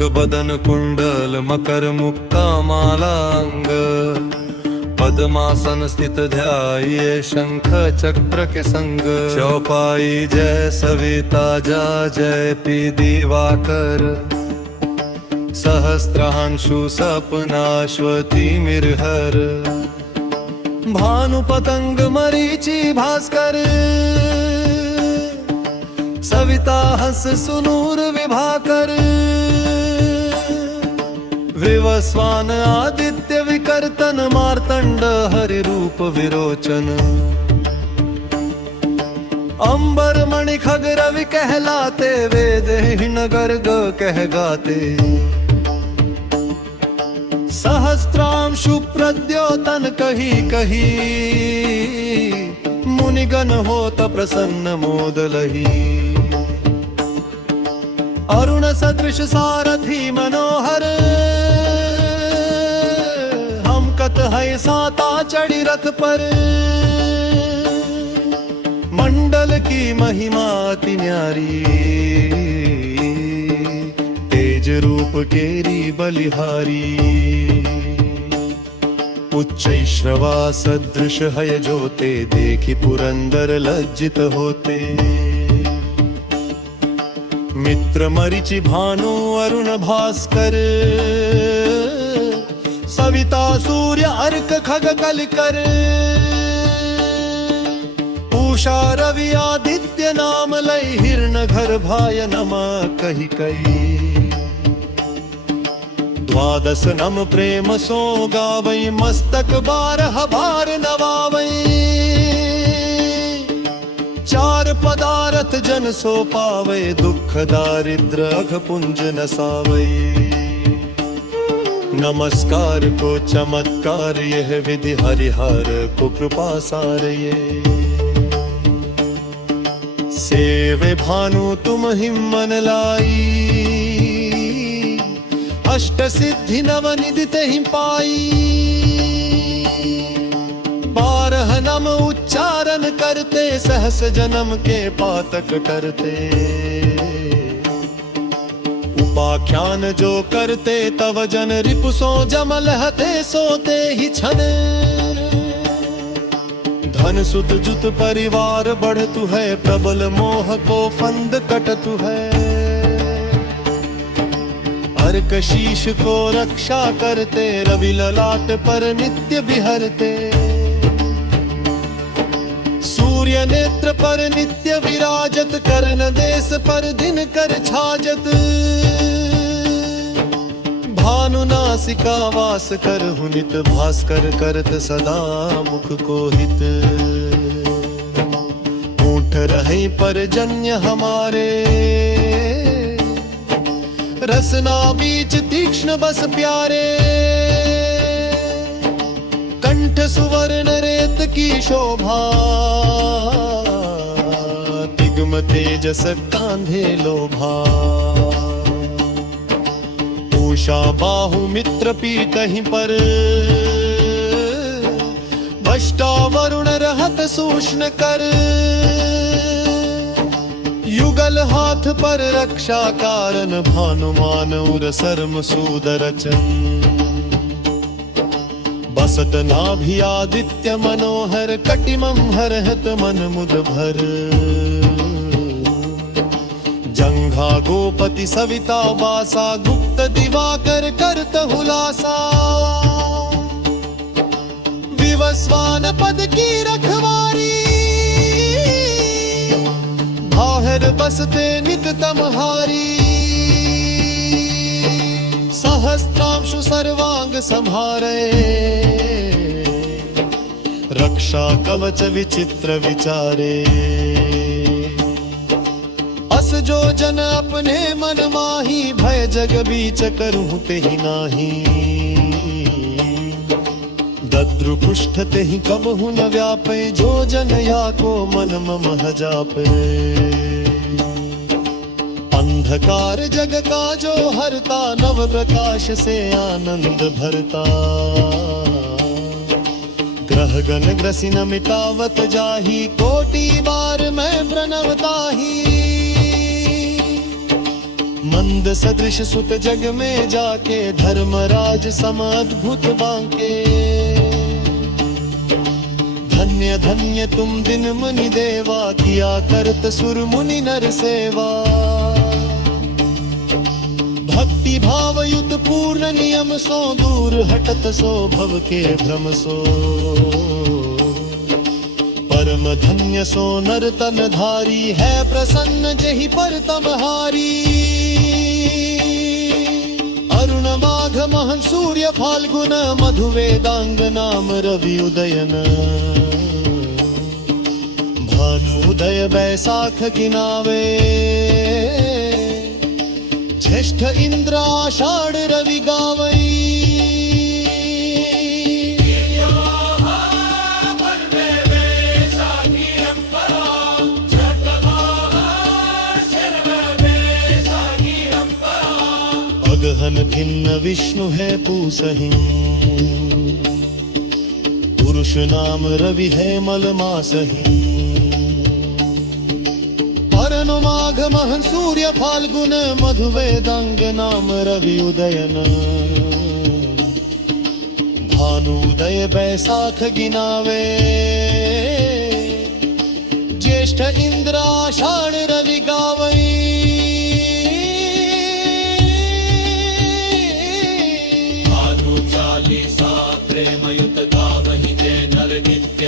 चमक बदन कुंडल मकर मुक्का मालांग पद्मासन स्थित ध्याये शंख चक्र के संग चौपाई जय सविता जा जय पी दिवाकर सहस्त्रांशु सपनाश्वती मिरहर भानु पतंग मरीचि भास्कर सविता हंस सुनूर विभाकर विवस्वान आदित्य विकर्तन मार्तंड हरि रूप विरोचन अंबर मणि खग रवि कहलाते वेद हिन गर्ग कह गाते सहस्त्रांशु प्रद्योतन कही कही मुनिगण होत प्रसन्न मोदलही अरुण सदृश सारथी मनोहर हम कत है साता चढ़ी रथ पर मंडल की महिमा अति न्यारी तेज रूप केरी बलिहारी उच्च श्रवा सदृश है जोते देखी पुरंदर लज्जित होते मित्र मरीचि भानु अरुण भास्कर सविता सूर्य अर्क खग कलिकर उषा रवि आदित्य नाम लय हिरण घर भाय नमा कही कही द्वादश नम प्रेम सो गावई मस्तक बारह बार नवावई चार पदारथ जन सो पावे दुख दारिद्र अघ पुंज नसावै नमस्कार को चमत्कार यह विधि हरिहर को कृपा सार ये सेवे भानु तुम हिम्मन लाई अष्ट सिद्धि नव निधि तेहि पाई बारह नम उच्चारण करते सहस जन्म के पातक करते उपाख्यान जो करते तव जन रिपुसो जमल हते सोते ही छन धन सुत जुत परिवार बढ़तु है प्रबल मोह को फंद कटतु है अर्क शीश को रक्षा करते रवि ललाट पर नित्य बिहरते सूर्य नेत्र पर नित्य विराजत कर्ण देश पर दिन कर छाजत भानु नासिका वास कर हुनित भास्कर करत सदा मुख को हित ऊंठ रहे पर जन्य हमारे रसना बीच तीक्ष्ण बस प्यारे कंठ सुवर्ण रेत की शोभा तिग्म तेजस कांधे लोभा उषा बाहु मित्र पीतहि पर वष्टा वरुण रहत सूक्ष्म कर युगल हाथ पर रक्षा कारण भानुमान उर सर्म सूदरचन बसत नाभि आदित्य मनोहर कटिमं हरहत मन मुद भर जंघा गोपति सविता वासा गुप्त दिवाकर करत हुलासा विवस्वान पद की रखवारी बाहर बसते नित तमहारी सहस्त्रांशु सर्वांग संहारे रक्षा कवच विचित्र विचारे अस जो जन अपने मन माही भय जग बीच करूं तेहि नाही दद्रु पुष्ठ तेहि कबहु न व्यापे जो जन या को मन मम जापे अंधकार जग का जो हरता नव प्रकाश से आनंद भरता ग्रह गण ग्रसिन मिटावत जाही कोटि बार मैं प्रणवताही मंद सदृश सुत जग में जाके, धर्मराज सम अद्भुत बांके। धन्य धन्य तुम दिन मुनि देवा, किया करत सुर मुनि नर सेवा। भक्ति भाव युत पूर्ण नियम सो, दूर हटत सो भव के भ्रम सो। परम धन्य सो नर तन धारी, है प्रसन्न जहि पर तमहारी। अरुण माघ महन सूर्य फाल्गुन, मधु वेदांग नाम रवि उदयन। भानु उदय बैसाख गिनावे, ज्येष्ठ इंद्र आषाढ़ रवि गावई। अगहन भिन्न विष्णु है पूसहि, पुरुष नाम रवि है मल मासहि। परनु माघ महन सूर्य फाल्गुन, मधु वेदांग नाम रवि उदयन। भानु उदय बैसाख गिनावे, ज्येष्ठ इंद्र आषाढ़ रवि गावई। भानु चालीसा प्रेमयुत गावहि जे नर नित्य।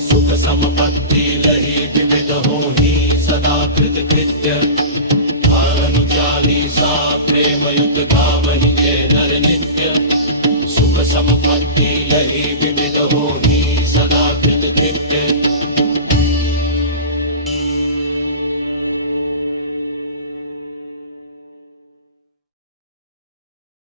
सुख समपत्ति लहि विविध होहि, सदा कृत कृत्य। भानु चालीसा प्रेमयुत गावहि